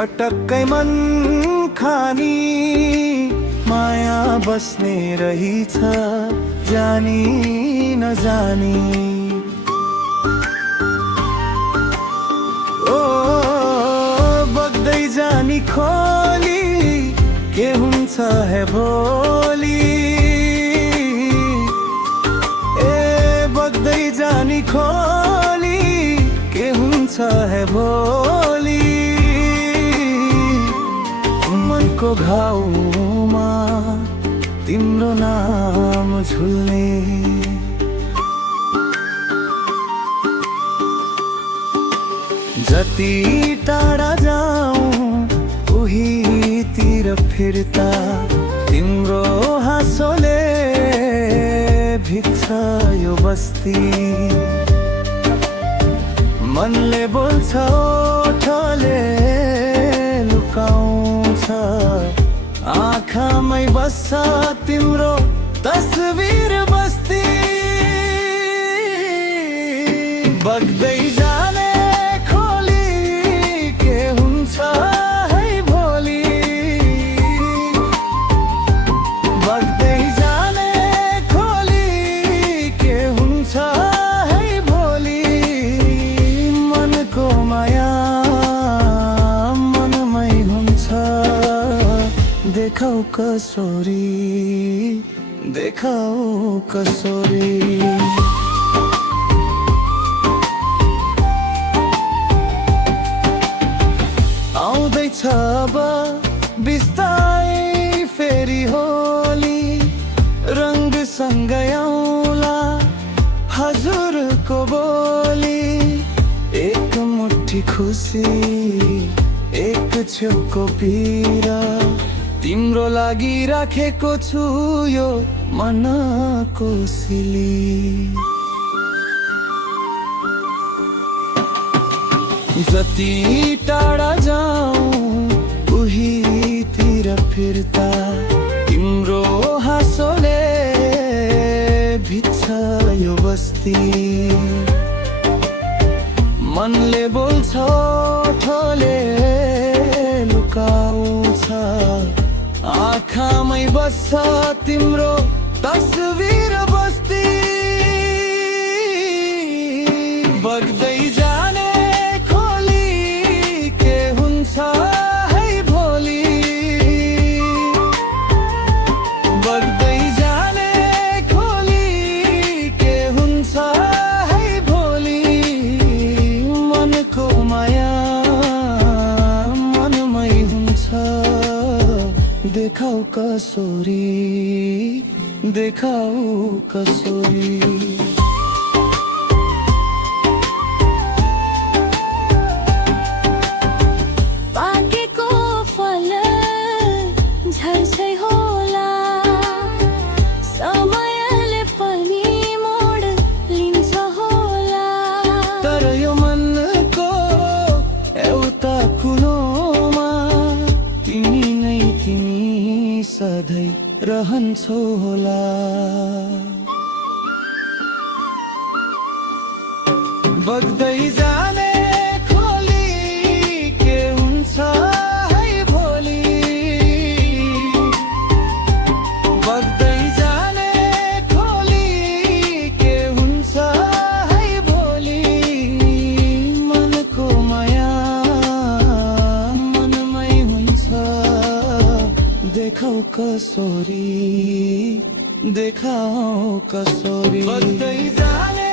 चटक्कै मन खानी माया बस्ने रहेछ जानी नजानी। ओ बग्दै जानी खोली के हुन्छ है भोलि। ए बग्दै जानी खोली के हुन्छ है भोलि। मनको घाउमा तिम्रो नाम झुल्ने जति टाढा जाऊँ उहीतिर फिर्ता तिम्रो हाँसोले भित्छ यो बस्ती। मनले बोल्छ ओठले लुकाउँछ आँखामै बस्छ तिम्रो तस्बिर बस्ती। बग्दै जाने खोली के हुन्छ है भोलि। बग्दै जाने खोली के हुन्छ है भोलि। मनको माया मनमै हुन्छ देखाऊ कसोरी देखाऊ कसोरी। आउँदैछ अब बिस्तारै फेरि होली रङसँग आउला हजुरको बोली। एक मुठी खुसी एक छेउको पीरा तिम्रो लागि राखेको छु यो मनको सिली। जति टाढा जाऊँ उहीतिर फिर्ता तिम्रो हाँसोले भित्छ यो बस्ती। मनले बोल्छ ओठले लुकाउँछ आँखामै बस्छ तिम्रो तस्बिर बस्ती। बग्दै जाने खोली के हुन्छ है भोलि। बग्दै जाने खोली के हुन्छ है भोलि। मनको माया मनमै हुन्छ देखाऊ कसोरी देखाऊ कसोरी। पाकेको फल झर्छै होला समयले पनि मोड लिन्छ होला। तर यो मनको एउटा कुनोमा तिमी नै तिमी सधैँ रहन्छौ होला। बग्दै जाने खोली के हुन्छ है भोलि। बग्दै जाने खोली के हुन्छ है भोलि। मनको माया मनमै हुन्छ देखाऊ कसोरी देखाऊ कसोरी। बग्दै जाने